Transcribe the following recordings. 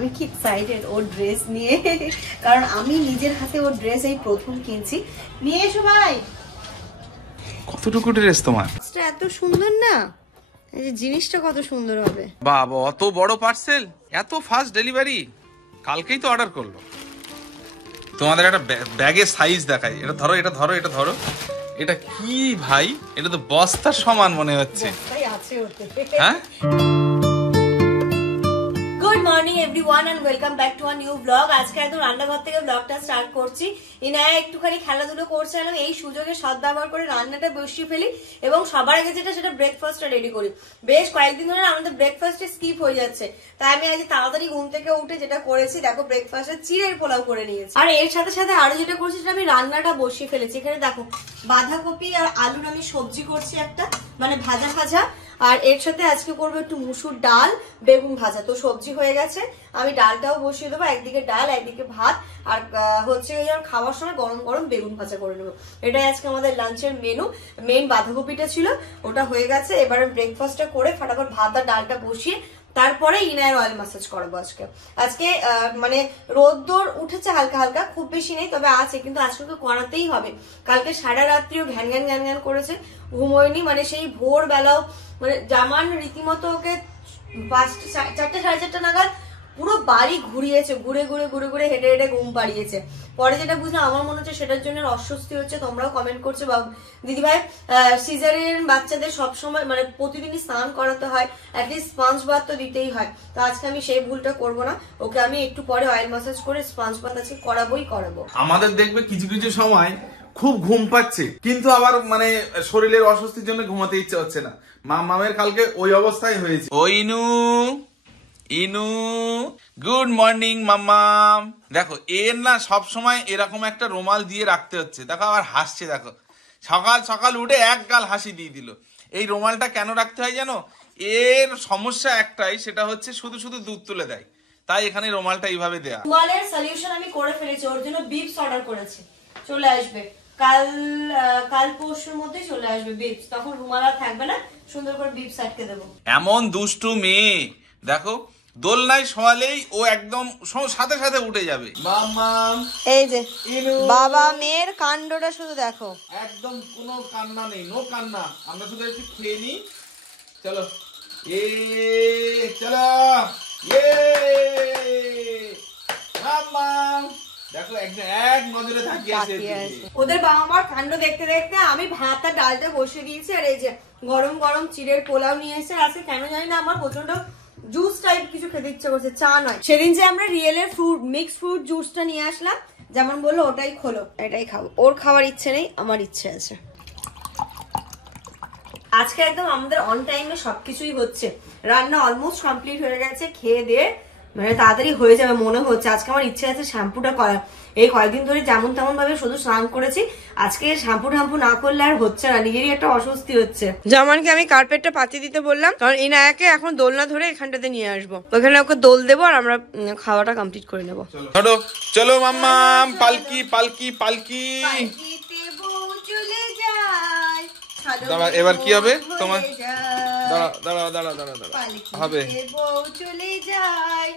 আমি কি এক্সাইটেড ওর ড্রেস নিয়ে, কারণ আমি নিজের হাতে ওর ড্রেস এই প্রথম কিনছি। নিয়ে এসো ভাই। কতটুকু ড্রেস তোমার? এত সুন্দর না, এই যে জিনিসটা কত সুন্দর হবে। বাবা, অত বড় পার্সেল, এত ফাস্ট ডেলিভারি। কালকেই তো অর্ডার করলো। তোমাদের একটা ব্যাগের সাইজ দেখাই। এটা ধরো, এটা ধরো, এটা ধরো। এটা কি ভাই? এটা তো বস্তার সমান মনে হচ্ছে। হ্যাঁ। Good morning everyone and welcome back to a new blog. আজকে একদম রান্নাঘর থেকে ব্লগটা স্টার্ট করছি। ইনায়া একটুখানি খেলাধুলো করছে, এবং এই সুযোগে সদ্ব্যবহার করে রান্নাটা বসিয়ে ফেলি, এবং সবার আগে যেটা সেটা ব্রেকফাস্টটা রেডি করি। বেশ কয়েকদিন ধরে আমাদের ব্রেকফাস্টে স্কিপ হয়ে যাচ্ছে, তাই আমি আজ তাড়াতাড়ি ঘুম থেকে উঠে যেটা করেছি, দেখো ব্রেকফাস্টে চিড়ের পোলাও করে নিয়েছি। আর এর সাথে সাথে আরো যেটা করছি সেটা আমি রান্নাটা বসিয়ে ফেলেছি। এখানে দেখো বাঁধাকপি আর আলুর আমি সবজি করছি একটা, মানে ভাজা ভাজা। আর এর সাথে আজকে করবো একটু মুসুর ডাল, বেগুন ভাজা। তো সবজি হয়ে গেছে, আমি ডালটাও বসিয়ে দেবো। একদিকে ডাল, একদিকে ভাত, আর হচ্ছে খাওয়ার সময় গরম গরম বেগুন ভাজা করে নেবো। এটাই আজকে আমাদের লাঞ্চের মেনু। মেইন বাঁধাকপিটা ছিল, ওটা হয়ে গেছে। এবারে ব্রেকফাস্টটা করে ফাটাফাট ভাত আর ডালটা বসিয়ে তারপরে ইনায়ের অয়েল ম্যাসাজ করবো আজকে। আজকে মানে রোদ্দুর উঠেছে হালকা হালকা, খুব বেশি নেই, তবে আছে, কিন্তু আজকে তো করাতেই হবে। কালকে সারা রাত্রিও ঘ্যান ঘ্যান ঘ্যান ঘ্যান করেছে, ঘুমোয়নি। মানে সেই ভোর বেলাও, মানে জামান রীতিমতো ওকে 5টা 4টা 4:30 নাগাদ পুরো বাড়ি ঘুরিয়েছে, ঘুরে ঘুরে ঘুরে ঘুরে হেঁটে হেঁটে ঘুম পাড়িয়েছে। পরে যেটা বুঝলাম, আমার মনে হচ্ছে সেটার জন্য অস্বস্তি হচ্ছে। তোমরাও কমেন্ট করছো দিদিভাই, সিজারিয়ান বাচ্চাদের সবসময় মানে প্রতিদিনই স্নান করাতে হয়, অ্যাটলিস্ট স্পঞ্জ বাথ তো দিতেই হয়। তো আজকে আমি সেই ভুলটা করবো না, ওকে আমি একটু পরে অয়েল ম্যাসাজ করে স্পঞ্জ বাথ আজকে করাবোই করাবো। আমাদের দেখবে কিছু কিছু সময় খুব ঘুম পাচ্ছে, কিন্তু আবার মানে শরীরের অস্বস্তির জন্য ঘুমাতে ইচ্ছে হচ্ছে না। মামের কালকে ওই অবস্থায় হয়েছে। ও ইনু, ইনু, গুড মর্নিং মাম্মাম। দেখো এর না সব সময় এরকম একটা রুমাল দিয়ে রাখতে হচ্ছে। দেখো আবার হাসছে, দেখো সকাল সকাল উঠে এক গাল হাসি দিয়ে দিল। এই রুমালটা কেন রাখতে হয় জানো? এর সমস্যা একটাই, সেটা হচ্ছে শুধু শুধু দুধ তুলে দেয়, তাই এখানে রুমালটা এইভাবে দেয়া। রুমালের সলিউশন আমি করে ফেলেছি, ওর জন্য বিপস অর্ডার করেছি, চলে আসবে কাল পরশুর মধ্যে চলে আসবে বিপস। তখন রুমাল আর থাকবে না, সুন্দর করে বিপস আটকে দেবো। এমন দুষ্টু মেয়ে, দেখো দোলনায় শোয়ালেই ও একদম সাথে সাথে উঠে যাবে। মাম্মাম, এই যে বাবা মেয়ের কাণ্ডটা শুধু দেখো, একদম কোনো কান্না নেই, নো কান্না। আমরা শুধু একটু খেয়ে নিই। চলো চলো মাম্মাম, দেখো একদম এক নজরে তাকিয়ে আছে। ওদের বাবা মার কাণ্ড দেখতে দেখতে আমি ভাত আর ডালটা বসিয়ে দিয়েছি। আর এই যে গরম গরম চিড়ের পোলাও নিয়ে এসে আছে। কেন জানি না আমার প্রচন্ড জুস টাইপ কিছু খেতে ইচ্ছে করছে, চা নয়। সেদিন যে আমরা রিয়েলের ফ্রুট মিক্স ফ্রুট জুসটা নিয়ে আসলাম, যেমন বললো ওটাই খোলো, এটাই খাবো। ওর খাওয়ার ইচ্ছে নেই, আমার ইচ্ছে আছে। আজকে একদম আমাদের অন টাইমে সবকিছুই হচ্ছে। রান্না অলমোস্ট কমপ্লিট হয়ে গেছে, খেয়ে দিয়ে মানে তাড়াতাড়ি হয়ে যাবে মনে হচ্ছে। আজকে আমার ইচ্ছে আছে শ্যাম্পুটা করার। এই কয়েকদিন ধরে যেমন তেমন ভাবে শুধু স্নান করেছি, আজকে শ্যাম্পু ট্যাম্পু না করলে আর হচ্ছে না, নিজেরই একটা অস্বস্তি হচ্ছে। জামানকে আমি কার্পেটটা পাতিয়ে দিতে বললাম, কারণ ইনায়াকে এখন দোলনা ধরে এখানটাতে নিয়ে আসবো, ওখানে ওকে দোল দেবো আর আমরা খাওয়াটা কমপ্লিট করে নেবো। চলো চলো মাম্মাম, পালকি পালকি পালকি। দাঁড়া, এবার কি হবে তোমার? দাঁড়া দাঁড়া দাঁড়া দাঁড়া দাঁড়া, হবে চলে যায়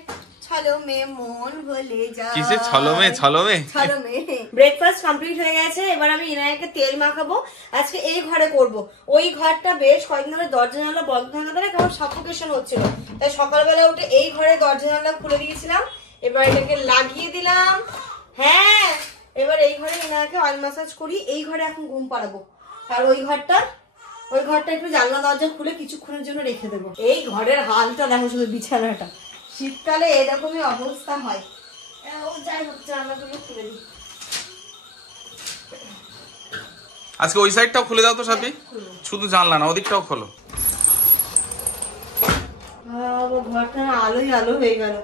ছলমে মন ভুলে যায়। কিসে ছলমে? ছলমে ছলমে। ব্রেকফাস্ট কমপ্লিট হয়ে গেছে, এবার আমি ইনায়াকে তেল মাখাবো। আজকে এই ঘরে করব। ওই ঘরটা বেশ কয়েকদিন ধরে দরজা জানলা বন্ধ থাকা দ্বারা কেমন সাফোকেশন হচ্ছিল, তাই সকালবেলা উঠে এই ঘরে দরজা জানলা খুলে দিয়েছিলাম। এবার এটাকে লাগিয়ে দিলাম। হ্যাঁ, এবার এই ঘরে ইনায়াকে অয়েল ম্যাসাজ করি। এই ঘরে এখন ঘুম পাড়াবো। আর ওই ঘরটা একটু জানলা দরজা খুলে কিছুক্ষণের জন্য রেখে দেবো। এই ঘরের হালটা দেখো, শুধু বিছানাটা। শীতকালে এরকমই অবস্থা হয়। যাই হোক, জানলাগুলো খুলে দিই। আজকে ওই সাইডটাও খুলে দাও তো সাবি, শুধু জানলা না, ওদিকটাও খোলো। ঘরটা আলোই আলো হয়ে গেল,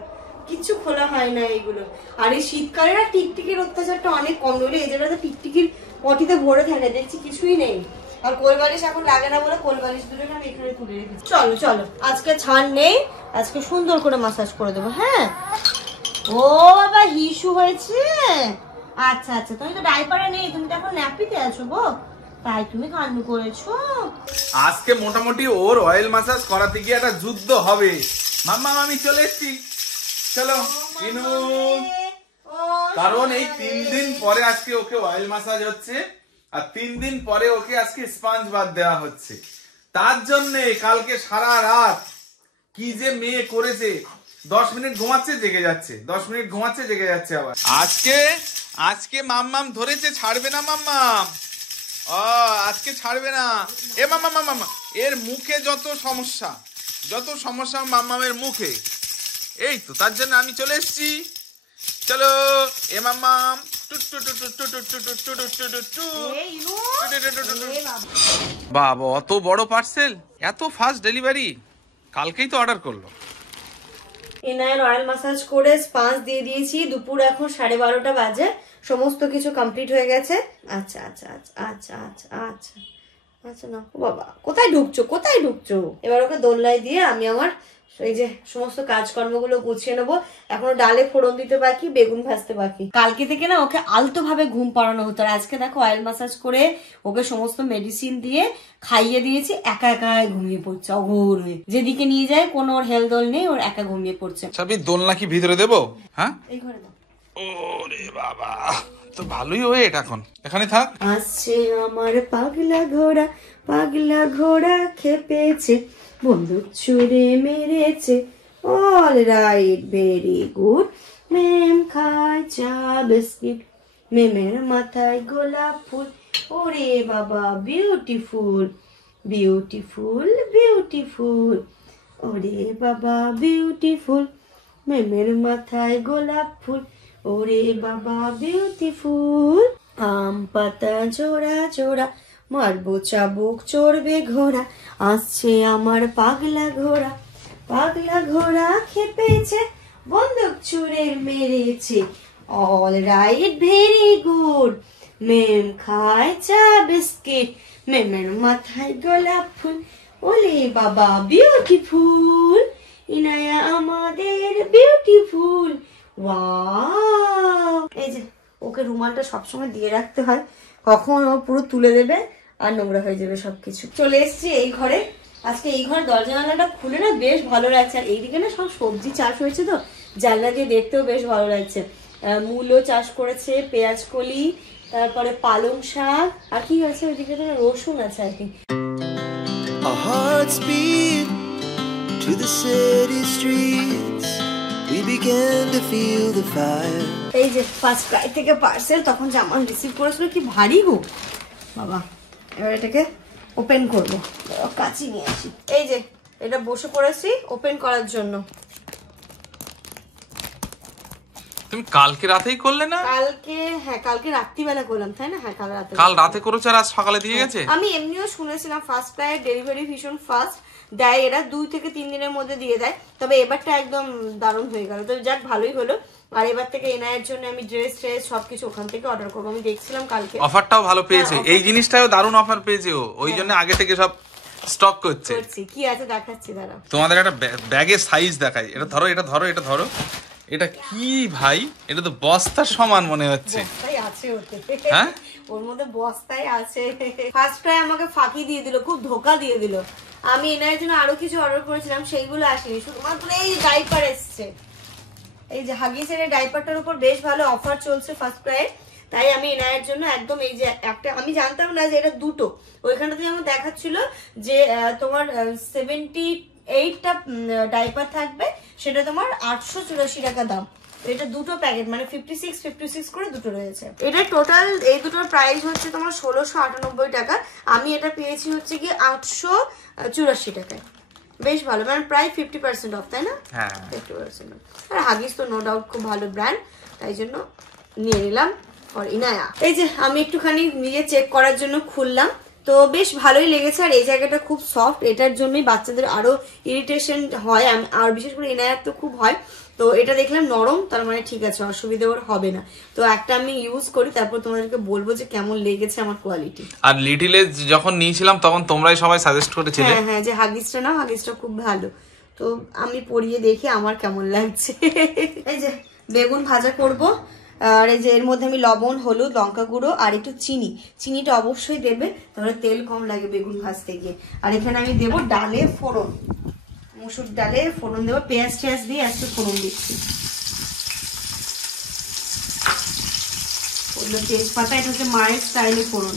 কিচ্ছু খোলা হয় না এইগুলো। আর এই শীতকালে না টিকটিকির অত্যাচারটা অনেক কম। হলে এই জায়গাটা টিকটিকির পটিতে ভরে থাকে, দেখছি কিছুই নেই। আর কোলবালিশ এখন লাগে না বলে কোলবালিশ দুটো আমি এখানে তুলে রেখেছি। চলো চলো, আজকে ছাড় নেই, আজকে সুন্দর করে মাসাজ করে দেবো। হ্যাঁ, ও বাবা হিসু হয়েছে। আচ্ছা আচ্ছা, তুমি তো ডাইপারে নেই, তুমি তো এখন ন্যাপিতে আছো গো, তাই তুমি কাণ্ড করেছো। আজকে মোটামুটি ওর অয়েল ম্যাসাজ করাতে গিয়ে একটা যুদ্ধ হবে। মাম্মা আমি চলে এসেছি, চলো ইনু, কারণ এই 3 দিন পরে আজকে ওকে অয়েল ম্যাসাজ হচ্ছে আর 3 দিন পরে ওকে আজকে স্পঞ্জ বাথ দেওয়া হচ্ছে। তার জন্য কালকে সারা রাত কি যে মেয়ে করেছে, 10 মিনিট ঘুমাচ্ছে জেগে যাচ্ছে, 10 মিনিট ঘুমাচ্ছে জেগে যাচ্ছে আবার। আজকে মাম্মাম ধরেছে, ছাড়বে না মাম্মাম, আজকে ছাড়বে না। এ মাম্মা এর মুখে যত সমস্যা মাম্মামের মুখে, এই তো তার জন্য আমি চলে এসেছি। চলো এ মাম্মাম, বাবা অত বড় পার্সেল, এত ফাস্ট ডেলিভারি, কালকেই তো অর্ডার করলো। ইনায়ের অয়েল ম্যাসাজ করে স্পাঞ্জ দিয়ে দিয়েছি। দুপুর এখন 12:30 বাজে, সমস্ত কিছু কমপ্লিট হয়ে গেছে। আচ্ছা আচ্ছা আচ্ছা আচ্ছা আচ্ছা আচ্ছা আচ্ছা না বাবা, কোথায় ঢুকছো? এবার ওকে দোলনায় দিয়ে আমি আমার এই যে সমস্ত কাজকর্মগুলো গুছিয়ে নেবো। এখনো ডালে ফোড়ন দিতে বাকি, বেগুন ভাজতে বাকি। কালকে থেকে না ওকে আলতো ভাবে ঘুম পাড়ানো হতো, আর আজকে দেখো অয়েল ম্যাসাজ করে ওকে সমস্ত মেডিসিন দিয়ে খাইয়ে দিয়েছি। একা একা ঘুমিয়ে পড়ছে অঘোর হয়ে, যেদিকে নিয়ে যায় কোনো ওর হেলদোল নেই, ওর একা ঘুমিয়ে পড়ছে। সবই দোলনা কি ভিতরে দেবো? হ্যাঁ এই ঘরে দাও। ওরে বাবা, তো ভালোই ওয়েট, এখন এখানে থাক। আসছে আমার পাগলা ঘোড়া খেপেছে, বন্দুক ছুড়ে মেরেছে, অল রাইট ভেরি গুড, মেম খায় চা বিস্কিট, মেমের মাথায় গোলাপ ফুল, ওরে বাবা বিউটিফুল, ওরে বাবা বিউটিফুল, মেমের মাথায় গোলাপ ফুল, ওরে বাবা বিউটিফুল। আম পাতা জোড়া জোড়া, মারবো চাবুক চড়বে ঘোড়া, আসছে আমার পাগলা ঘোড়া খেপেছে, বন্দুক ছুড়ে মেরেছে, অল রাইট ভেরি গুড, মেম খায় চা বিস্কিট, মেমের মাথায় গোলাপ ফুল, ওলে বাবা বিউটিফুল, ইনায়া আমাদের বিউটিফুল। ওয়াও, এই যে ওকে রুমালটা সবসময় দিয়ে রাখতে হয়, কখন ও পুরো তুলে দেবে আর নোংরা হয়ে যাবে সবকিছু। চলে এসেছি এই ঘরে। আজকে এই ঘরে দরজা জানলাটা খুলে না বেশ ভালো লাগছে, আর এইদিকে না সব সবজি চাষ হয়েছে তো জানলা দিয়ে দেখতেও বেশ ভালো লাগছে। মূলো চাষ করেছে, পেঁয়াজ কলি, তারপরে পালং শাক, আর কি আছে ওইদিকে তো রসুন আছে আর কি। Our hearts beat to the city streets, we began to feel the fire. এই যে ফার্স্ট ক্রাই থেকে পার্সেল তখন জামান রিসিভ করেছিল, কি ভারী গো বাবা। এবার এটাকে ওপেন করবো, কাঁচি নিয়ে আসি। এই যে এটা বসে পড়েছি ওপেন করার জন্য। তুমি কালকে রাতেই করলে না? কালকে রাত্রিবেলা করলাম, তাই না? হ্যাঁ কাল রাতে করেছো আর আজ সকালে দিয়ে গেছে। আমি এমনিও শুনেছিলাম ফার্স্ট ক্রাইয়ের ডেলিভারি ভীষণ ফাস্ট দেয়, এরা 2 থেকে 3 দিনের মধ্যে দিয়ে দেয়, তবে এবারটা একদম দারুণ হয়ে গেল। তো যাক ভালোই হলো। আর এবার থেকে এনায়ের জন্য আমি ড্রেস সবকিছু ওখান থেকে অর্ডার করবো। আমি দেখছিলাম কালকে অফারটাও ভালো পেয়েছে, এই জিনিসটাও দারুণ অফার পেয়েছে ও, ওই জন্য আগে থেকে সব স্টক করছে। কি আছে দেখাচ্ছি দাঁড়াও। তোমাদের একটা ব্যাগের সাইজ দেখাই, এটা ধরো এটা ধরো এটা ধরো, এটা কি ভাই, এটা তো বস্তার সমান মনে হচ্ছে। বস্তাই আছে ওতে, হ্যাঁ ওর মধ্যে বস্তাই আছে। ফার্স্ট ক্রাই আমাকে ফাঁকি দিয়ে দিল, খুব ধোকা দিয়ে দিল। আমি এনায়ের জন্য আরো কিছু অর্ডার করেছিলাম, সেইগুলো আসেনি, শুধুমাত্র এই ডাইপার এসছে। এই যে হাগিসের এই ডাইপারটার উপর বেশ ভালো অফার চলছে ফার্স্ট ক্রাই, তাই আমি এনায়ের জন্য একদম এই যে একটা, আমি জানতাম না যে এটা দুটো, ওইখানটাতে যেমন দেখাচ্ছিল যে তোমার 78টা ডাইপার থাকবে, সেটা তোমার 884 টাকা দাম। এটা দুটো প্যাকেট, মানে 56 করে দুটো রয়েছে। এটা টোটাল এই দুটোর প্রাইস হচ্ছে তোমার 1698 টাকা। আমি এটা পেয়েছি হচ্ছে কি 884 টাকায়, বেশ ভালো, মানে প্রায় 50% অফ, তাই না? হ্যাঁ 50%। আর হাগিস তো নো ডাউট খুব ভালো ব্র্যান্ড, তাই জন্য নিয়ে নিলাম ফর ইনায়া। এই যে আমি একটুখানি নিজে চেক করার জন্য খুললাম, তো বেশ ভালোই লেগেছে। আর এই জায়গাটা খুব সফট, এটার জন্যই বাচ্চাদের আরো ইরিটেশন হয়, আর বিশেষ করে ইনায়ার তো খুব হয়। তো এটা দেখলাম নরম, তার মানে ঠিক আছে, অসুবিধা ওর হবে না। তো একটা আমি ইউজ করি, তারপর তোমাদেরকে বলবো যে কেমন লেগেছে আমার কোয়ালিটি। আর লিটিলে যখন নিয়েছিলাম তখন তোমরাই সবাই সাজেস্ট করেছিলে। হ্যাঁ হ্যাঁ, যে হাগিসটা না, হাগিসটা খুব ভালো। তো আমি পরিয়ে দেখি আমার কেমন লাগছে। এই যে বেগুন ভাজা করব, আর এই যে এর মধ্যে আমি লবণ, হলুদ, লঙ্কা গুঁড়ো আর একটু চিনিটা অবশ্যই দেবে, তাহলে তেল কম লাগে বেগুন ভাজতে গিয়ে। আর এখানে আমি দেবো ডালে ফোড়ন, মুসুর ডালে ফোড়ন দেবো, পেঁয়াজ টেয়াজ দিয়ে আজকে ফোড়ন দিচ্ছি। তেজপাতা, এটা হচ্ছে মায়ের স্টাইলে ফোড়ন।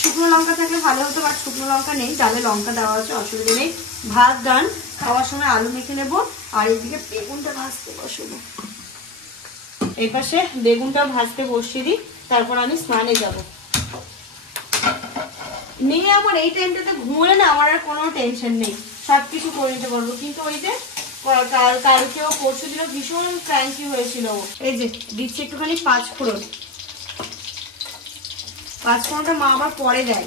শুকনো লঙ্কা থাকলে ভালো হতো, বাট শুকনো লঙ্কা নেই, ডালে লঙ্কা দেওয়া আছে, অসুবিধা নেই। ভাত ডান, খাওয়ার সময় আলু মেখে নেবো, আর এইদিকে বেগুনটা ভাজতে বসবো। এই পাশে বেগুনটা ভাজতে বসিয়ে দিই, তারপর আমি স্নানে যাব। মেয়ে আমার এই টাইমটাতে ঘুমোলে না, আমার আর কোনো টেনশন নেই, সবকিছু করে নিতে পারবো। কিন্তু ওই যে কালকেও পরশু দিনও ভীষণ ক্রান্তি হয়েছিল। এই যে দিচ্ছি একটুখানি পাঁচফোড়ন। পাঁচফোড়নটা মা আবার পরে দেয়,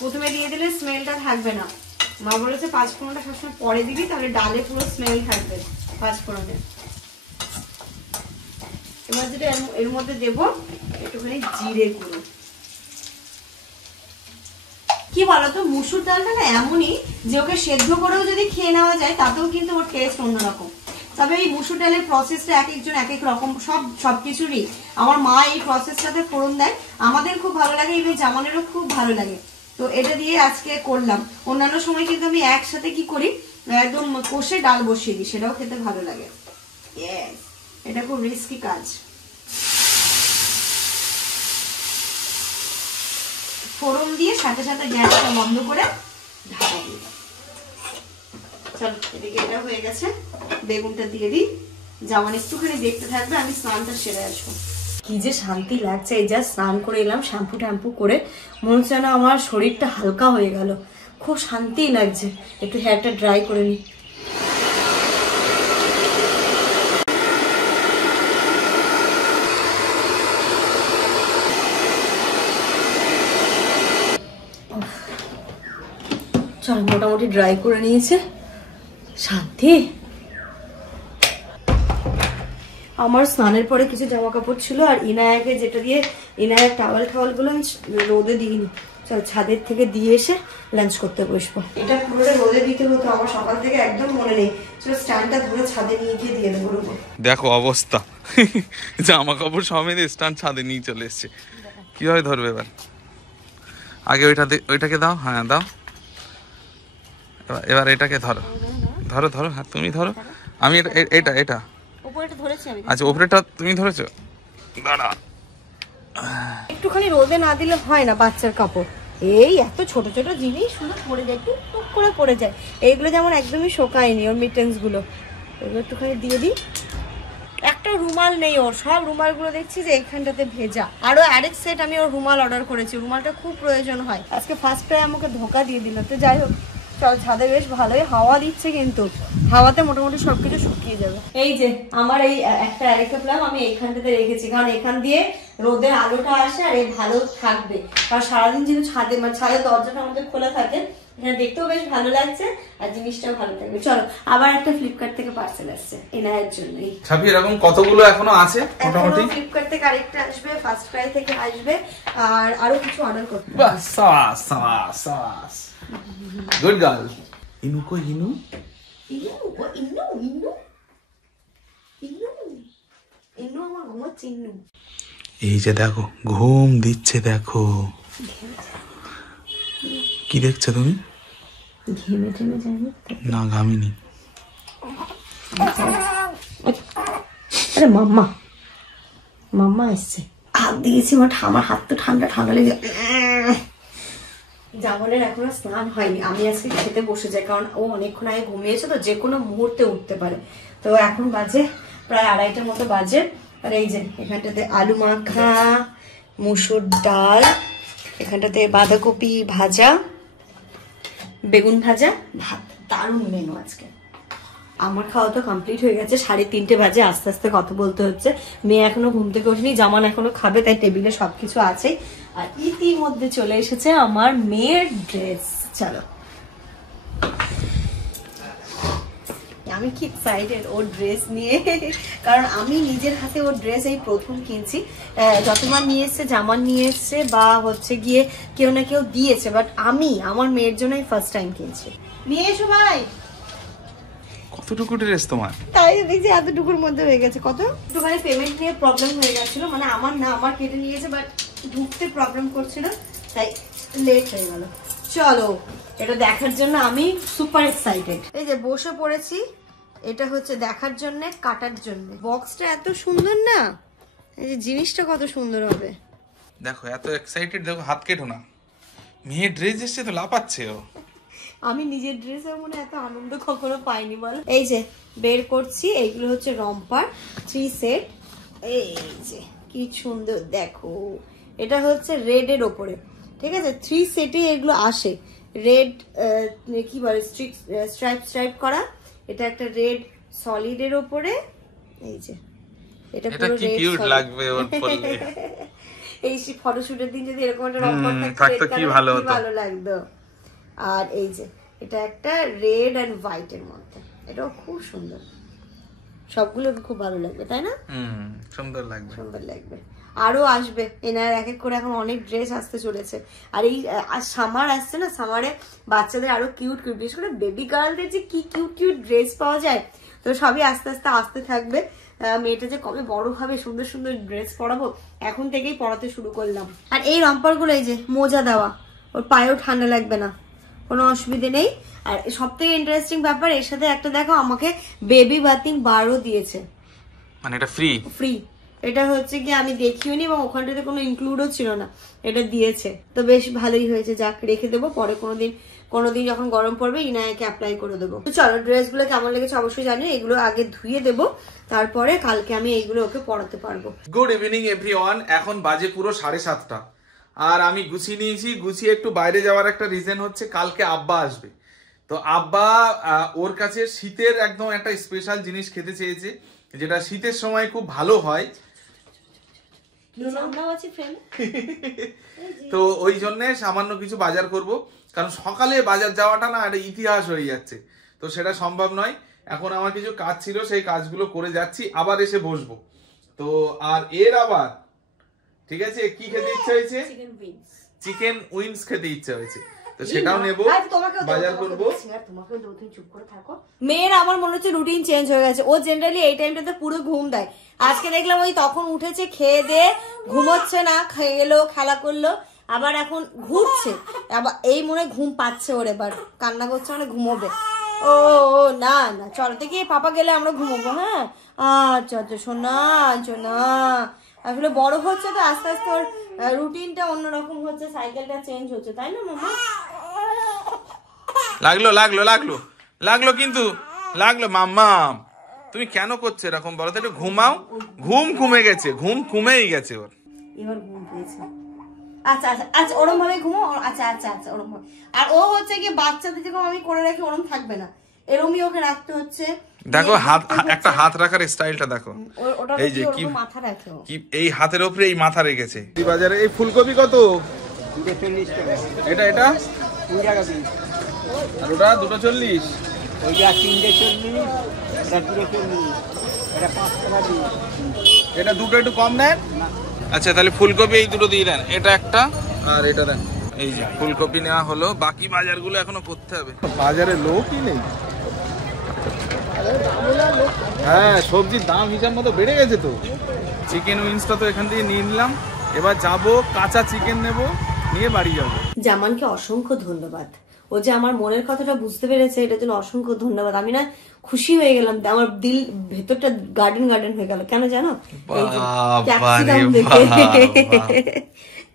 প্রথমে দিয়ে দিলে স্মেলটা থাকবে না। মা বলেছে পাঁচফোড়নটা সবসময় পরে দিবি, তাহলে ডালে পুরো স্মেল থাকবে পাঁচফোড়নের। এবার যেটা এর মধ্যে দেবো একটুখানি জিরে গুঁড়ো। কি বলতো, মুসুর ডালটা না এমনই যে ওকে সেদ্ধ করেও যদি খেয়ে নেওয়া যায় তাতেও কিন্তু ওর টেস্ট অন্যরকম। তবে এই মুসুর ডালের প্রসেসটা এক একজন এক এক রকম, সবকিছুরই। আমার মা এই প্রসেসটাতে ফোড়ন দেয়, আমাদের খুব ভালো লাগে, এই জামানেরও খুব ভালো লাগে। তো এটা দিয়ে আজকে করলাম। অন্যান্য সময় কিন্তু আমি একসাথে কি করি, একদম কষে ডাল বসিয়ে দিই, সেটাও খেতে ভালো লাগে। এটা খুব রিস্কি কাজ। ফোড়ন দিয়ে সাথে সাথে গ্যাসটা বন্ধ করে ঢাকা দিই। চলো, এদিকে এটা হয়ে গেছে, বেগুনটা দিয়ে দিই। যেমন একটুখানি দেখতে থাকবে, আমি স্নানটা সেরে আসবো। কি যে শান্তি লাগছে, এই যা স্নান করে এলাম শ্যাম্পু ট্যাম্পু করে, মনে হচ্ছে না আমার শরীরটা হালকা হয়ে গেল, খুব শান্তি লাগছে। একটু হেয়ারটা ড্রাই করে নিই। চল, মোটামুটি ড্রাই করে নিয়েছে, শান্তি। আমার স্নানের পরে কিছু জামা কাপড় ছিল, আর ইনায়াকে যেটা দিয়ে ইনায়াক টাওয়াল গুলো আমি রোদে দিইনি। চল, ছাদের থেকে দিয়ে এসে লাঞ্চ করতে বসবো। এটা পুরোটা রোদে দিতে হতো, আমার সকাল থেকে একদম মনে নেই। চলো, স্ট্যান্ডটা ধরে ছাদে নিয়ে গিয়ে দিয়ে দেবো। দেখো অবস্থা, জামা কাপড় সমেত স্ট্যান্ড ছাদে নিয়ে চলে এসছে। কিভাবে ধরবে এবার? আগে ওইটাকে দাও, হ্যাঁ দাও। এবার এটাকে ধরো, ধরো ধরো, হ্যাঁ তুমি ধরো। আমি এটা আচ্ছা, উপরেটা তুমি ধরেছো, দাঁড়া। একটুখানি রোদে না দিলে হয় না বাচ্চার কাপড়। এই এত ছোট ছোট জিনিস শুধু পড়ে যায়, টুক করে পড়ে যায়। এইগুলো যেমন একদমই শোকায়নি, ওর মিটেন্স গুলো এগুলো একটুখানি দিয়ে দিই। একটা রুমাল নেই ওর, সব রুমালগুলো দেখছি যে এইখানটাতে ভেজা। আরো আরেক সেট আমি ওর রুমাল অর্ডার করেছি, রুমালটা খুব প্রয়োজন হয়। আজকে ফার্স্ট টাইম আমাকে ধোকা দিয়ে দিল। তো যাই হোক, চল, ছাদে বেশ ভালোই হাওয়া দিচ্ছে, কিন্তু হাওয়াতে মোটামুটি সবকিছু শুকিয়ে যাবে। এই যে আমার এই একটা অ্যারিকাপ্লাম আমি এইখানটাতে রেখেছি, কারণ এখান দিয়ে রোদের আলোটা আসে আর এই ভালো থাকবে। কারণ সারাদিন যেহেতু ছাদের দরজাটা আমাদের খোলা থাকে, এখানে দেখতেও বেশ ভালো লাগছে আর জিনিসটাও ভালো থাকবে। চলো, আবার একটা ফ্লিপকার্ট থেকে পার্সেল আসছে এনায়ের জন্যই। ছাপি এরকম কতগুলো এখনো আছে মোটামুটি? ফ্লিপকার্ট থেকে আরেকটা আসবে, ফার্স্ট ক্রাই থেকে আসবে, আর আরো কিছু অর্ডার করতে। বাস, সাবাস সাবাস সাবাস, গুড গার্ল। ইনু কো ইনু? ইনু আমার ঘুমাচ্ছে। ইনু এই যে দেখো ঘুম দিচ্ছে, দেখো কি দেখছো তুমি? ঘেমে টেমে যায়নি না, ঘামিনি। আরে মাম্মা, মাম্মা এসছে, হাত দিয়েছি। আমার হাত তো ঠান্ডা ঠান্ডা লেগে। জামানের এখনো স্নান হয়নি, আমি আজকে খেতে বসে যাই, কারণ ও অনেকক্ষণ আগে ঘুমিয়েছে, তো যে কোনো মুহূর্তে উঠতে পারে। তো এখন বাজে প্রায় 2:30টার মতো বাজে। আর এই যে এখানটাতে আলু মাখা, মুসুর ডাল, এখানটাতে বাঁধাকপি ভাজা, বেগুন ভাজা, ভাত। দারুণ মেনু আজকে। আমার খাওয়া তো কমপ্লিট হয়ে গেছে, 3:30 বাজে। আস্তে আস্তে কথা বলতে হচ্ছে, মেয়ে এখনো ঘুম থেকে ওঠেনি, জামান এখনো খাবে, তাই টেবিলে সবকিছু আছে। আর ইতিমধ্যে চলে এসেছে আমার মেয়ের ড্রেস। চলো, আমি কি এক্সাইটেড ওর ড্রেস নিয়ে, কারণ আমি নিজের হাতে ওর ড্রেস এই প্রথম কিনছি। যতবার নিয়ে এসছে, জামান নিয়ে এসছে বা হচ্ছে গিয়ে কেউ না কেউ দিয়েছে, বাট আমি আমার মেয়ের জন্যই ফার্স্ট টাইম কিনছি। নিয়ে এসো ভাই। কতটুকু ড্রেস তোমার? তাই দেখছি এতটুকুর মধ্যে হয়ে গেছে। কত একটুখানি পেমেন্ট নিয়ে প্রবলেম হয়ে গেছিল, মানে আমার না, আমার কেটে নিয়েছে, বাট ঢুকতে প্রবলেম করছিল, তাই লেট হয়ে গেল। চলো এটা দেখার জন্য আমি সুপার এক্সাইটেড। এই যে বসে পড়েছি, এটা হচ্ছে দেখার জন্য, কাটার জন্য। বক্সটা এত সুন্দর না, এই যে জিনিসটা কত সুন্দর হবে। দেখো এত এক্সাইটেড, দেখো হাত কেটো না। মেয়ে ড্রেস এসছে তো লাপাচ্ছে ও। আমি নিজের ড্রেসের মনে এত আনন্দ কখনো পাইনি বল। এই যে বের করছি, এইগুলো হচ্ছে রম্পার 3 সেট। এই যে কি সুন্দর দেখো, এটা হচ্ছে রেড এর ওপরে, ঠিক আছে? 3 সেটে এগুলো আসে। রেড কি বলে, স্ট্রাইপ করা। এটা একটা রেড সলিড এর ওপরে, এই যে এটা পুরো কি কিউট লাগবে ওর পরলে। এই ফটোশুটের দিন যদি এরকম একটা রম্পার থাকতো কি ভালো হতো, ভালো লাগতো। আর এই যে এটা একটা রেড এন্ড হোয়াইট এর মধ্যে, এটাও খুব সুন্দর। সবগুলো খুব ভালো লাগবে, তাই না? সুন্দর লাগবে, সুন্দর লাগবে। আরো আসবে এনার এক এক করে, এখন অনেক ড্রেস আসতে চলেছে। আর এই সামার আসছে না, সামারে বাচ্চাদের আরো কিউট কিউট, বিশেষ করে বেবি গার্লদের যে কি কিউট কিউট ড্রেস পাওয়া যায়। তো সবই আস্তে আস্তে আসতে থাকবে। মেয়েটা যে কবে বড় হবে, সুন্দর সুন্দর ড্রেস পরাবো, এখন থেকেই পরাতে শুরু করলাম। আর এই রম্পার গুলো, এই যে মোজা দেওয়া, ওর পায়েও ঠান্ডা লাগবে না, কোনো অসুবিধে নেই। আর সব থেকে ইন্টারেস্টিং ব্যাপার, এর সাথে একটা দেখো আমাকে বেবি বাথিং বারও দিয়েছে, মানে এটা ফ্রি। এটা হচ্ছে কি আমি দেখিওনি, এবং ওখানটাতে কোনো ইনক্লুডও ছিল না, এটা দিয়েছে। তো বেশ ভালোই হয়েছে, যাক রেখে দেবো, পরে কোনোদিন যখন গরম পড়বে ইনায়াকে অ্যাপ্লাই করে দেবো। তো চলো, ড্রেসগুলো কেমন লেগেছে অবশ্যই জানিও। এগুলো আগে ধুয়ে দেবো, তারপরে কালকে আমি এইগুলো ওকে পরাতে পারবো। গুড ইভিনিং এভরিওয়ান, এখন বাজে পুরো 7:30, আর আমি গুছিয়ে নিয়েছি। গুছিয়ে একটু বাইরে যাওয়ার একটা রিজন হচ্ছে কালকে আব্বা আসবে। তো আব্বা ওর কাছে শীতের একদম একটা স্পেশাল জিনিস খেতে চেয়েছে, যেটা শীতের সময় খুব ভালো হয়। তো ওই জন্য সামান্য কিছু বাজার করব, কারণ সকালে বাজার যাওয়াটা না একটা ইতিহাস হয়ে যাচ্ছে, তো সেটা সম্ভব নয়। এখন আমার কিছু কাজ ছিল, সেই কাজগুলো করে যাচ্ছি, আবার এসে বসবো। তো আর এর আবার ঠিক আছে, কি খেতে ইচ্ছা হয়েছে? চিকেন উইংস খেতে ইচ্ছা হয়েছে, তো সেটাও নেবো, বাজার করবো। মেয়ের আমার মনে হচ্ছে রুটিন চেঞ্জ হয়ে গেছে। ও জেনারেলি এই টাইমটাতে পুরো ঘুম দেয়। আজকে দেখলাম ওই তখন উঠেছে, খেয়ে দিয়ে ঘুমোচ্ছে না, খেয়ে গেলো, খেলা করলো, আবার এখন ঘুরছে, আবার এই মনে ঘুম পাচ্ছে ওর, এবার কান্না করছে, মানে ঘুমোবে। ও না না, চলো দেখি পাপা গেলে আমরা ঘুমোবো। হ্যাঁ আচ্ছা আচ্ছা, শোনা শোনা, আসলে বড় হচ্ছে তো আস্তে আস্তে ওর রুটিনটা অন্যরকম হচ্ছে, সাইকেলটা চেঞ্জ হচ্ছে, তাই না মামা? লাগলো কিন্তু লাগলো। মাম্মা তুমি কেন করছো এরকম, বলো তো? একটু ঘুমাও। ঘুম কমেই গেছে ওর, এবার ঘুম পেয়েছে। আচ্ছা আচ্ছা আচ্ছা, ওরম ভাবে ঘুমো। আচ্ছা আচ্ছা আচ্ছা, ওরম ভাবে। আর ও হচ্ছে কি বাচ্চাদের যেরকম আমি করে রাখি ওরম থাকবে না, এরমই ওকে রাখতে হচ্ছে। দেখো একটা হাত রাখার স্টাইলটা দেখো, এই যে কি মাথা রাখে, কি এই হাতের উপরে এই মাথা রেখেছে। বাজারে এই ফুলকপি কত? 240 টাকা। এটা 2 টাকা পিস। আর ওটা 240। ওইটা 340, এটা 240, এটা 5 টাকা পিস। এটা দুটো একটু কম নেন। আচ্ছা তাহলে ফুলকপি এই দুটো দিয়ে দেন, এটা একটা আর এটা দেন। এই যে ফুলকপি নেওয়া হলো, বাকি বাজারগুলো এখনো করতে হবে। বাজারে লোকই নেই। হ্যাঁ, সবজির দাম হিসাব মতো বেড়ে গেছে তো। চিকেন উইংসটা তো এখান থেকে নিয়ে নিলাম, এবার যাবো কাঁচা চিকেন নেব, নিয়ে বাড়ি যাবো। জামানকে অসংখ্য ধন্যবাদ, ও যে আমার মনের কথাটা বুঝতে পেরেছে, এটার জন্য অসংখ্য ধন্যবাদ। আমি না খুশি হয়ে গেলাম, আমার দিল ভেতরটা গার্ডেন হয়ে গেল। কেন জানো?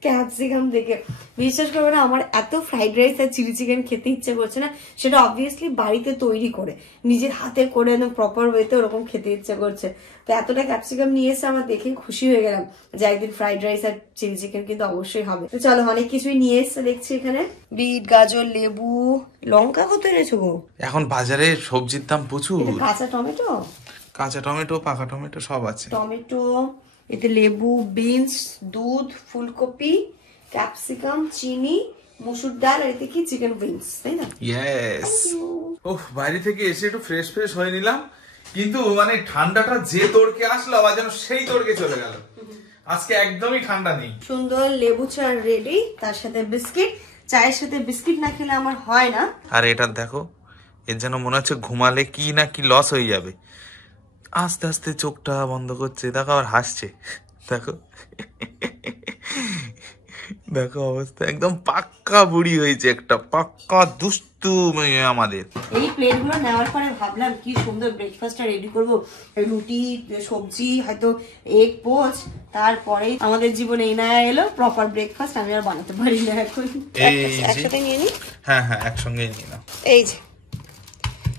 ক্যাপসিকাম দেখে বিশ্বাস করবে না, আমার এত ফ্রাইড রাইস আর চিলি চিকেন খেতে ইচ্ছে করছে না, সেটা অবভিয়াসলি বাড়িতে তৈরি করে নিজের হাতে করে প্রপার ওয়েতে ওরকম খেতে ইচ্ছে করছে। তো এতটা ক্যাপসিকাম নিয়ে এসে আমার দেখে খুশি হয়ে গেলাম যে একদিন ফ্রাইড রাইস আর চিলি চিকেন কিন্তু অবশ্যই হবে। তো চলো, অনেক কিছুই নিয়ে এসছে দেখছি এখানে, বিট, গাজর, লেবু, লঙ্কা। কত এনেছো গো? এখন বাজারে সবজির দাম প্রচুর। কাঁচা টমেটো, পাকা টমেটো সব আছে। টমেটো, এতে লেবু, বিনস, দুধ, ফুলকপি, ক্যাপসিকাম, চিনি, মসুর ডাল, আর এতে কি চিকেন উইংস, তাই না? ইয়েস। ওহ, বাইরে থেকে এসে একটু ফ্রেশ হয়ে নিলাম, কিন্তু মানে ঠান্ডাটা যে তোড়কে আসলো আবার যেন সেই তোড়কে চলে গেল। আজকে একদমই ঠান্ডা নেই। সুন্দর লেবু চা রেডি, তার সাথে বিস্কিট। চায়ের সাথে বিস্কিট না খেলে আমার হয় না। আর এটা দেখো, এর যেন মনে হচ্ছে ঘুমালে কি না কি লস হয়ে যাবে। আস্তে আস্তে চোখটা বন্ধ করছে, দেখো আবার হাসছে, দেখো। দেখো অবস্থা, একদম পাক্কা বুড়ি হয়েছে, একটা পাক্কা দুষ্টু মেয়ে আমাদের। এই প্লেট গুলো নেওয়ার পরে ভাবলাম কি সুন্দর ব্রেকফাস্টটা রেডি করবো, রুটি, সবজি, হয়তো এগ পোচ। তারপরে আমাদের জীবনে এই না এলো প্রপার ব্রেকফাস্ট, আমি আর বানাতে পারি না এখন। একসাথে নিয়ে নি। হ্যাঁ হ্যাঁ, একসঙ্গে নিয়ে নাও। এই যে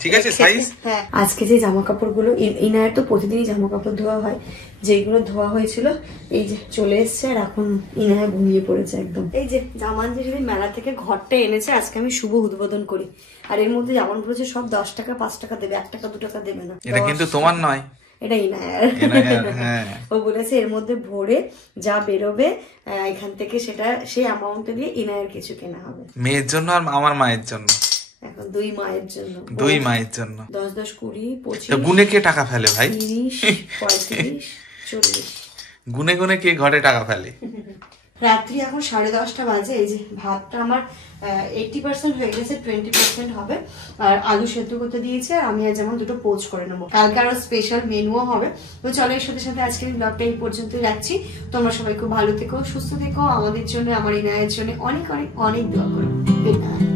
ঠিক আছে সাইজ। হ্যাঁ, আজকে যে জামা কাপড়গুলো, ইনায়ের তো প্রতিদিনই জামা কাপড় ধোয়া হয়, যেগুলো ধোয়া হয়েছিল এই যে চলে এসছে, আর এখন ইনায় ঘুমিয়ে পড়েছে একদম। এই যে জামান যে সেদিন মেলা থেকে ঘরটা এনেছে, আজকে আমি শুভ উদ্বোধন করি। আর এর মধ্যে জামান পড়েছে সব 10 টাকা 5 টাকা দেবে, 1 টাকা 2 টাকা দেবে না। এটা কিন্তু তোমার নয়, এটা ইনায়ার। হ্যাঁ, ও বলেছে এর মধ্যে ভরে যা বেরোবে এখান থেকে সেটা সেই অ্যামাউন্টে দিয়ে ইনায়ের কিছু কেনা হবে, মেয়ের জন্য আর আমার মায়ের জন্য। এখন 2 মায়ের জন্য, 2 মায়ের জন্য। 10 10 20 25 গুনে কে টাকা ফেলে ভাই? 30 35 40। গুনে গুনে কে ঘরে টাকা ফেলে? রাত্রি এখন 10:30 বাজে। এই যে ভাতটা আমার 80% হয়ে গেছে, 20% হবে। আর আলু সেদ্ধ করতে দিয়েছে, আর আমি আজ যেমন 2টো পোচ করে নেবো, কালকে আরো স্পেশাল মেনুও হবে। তো চলো, এর সাথে সাথে আজকে আমি ব্লগটা এই পর্যন্তই রাখছি। তোমরা সবাই খুব ভালো থেকো, সুস্থ থেকো, আমাদের জন্য, আমার ইনায়ের জন্য অনেক অনেক অনেক দোয়া করো। Good night.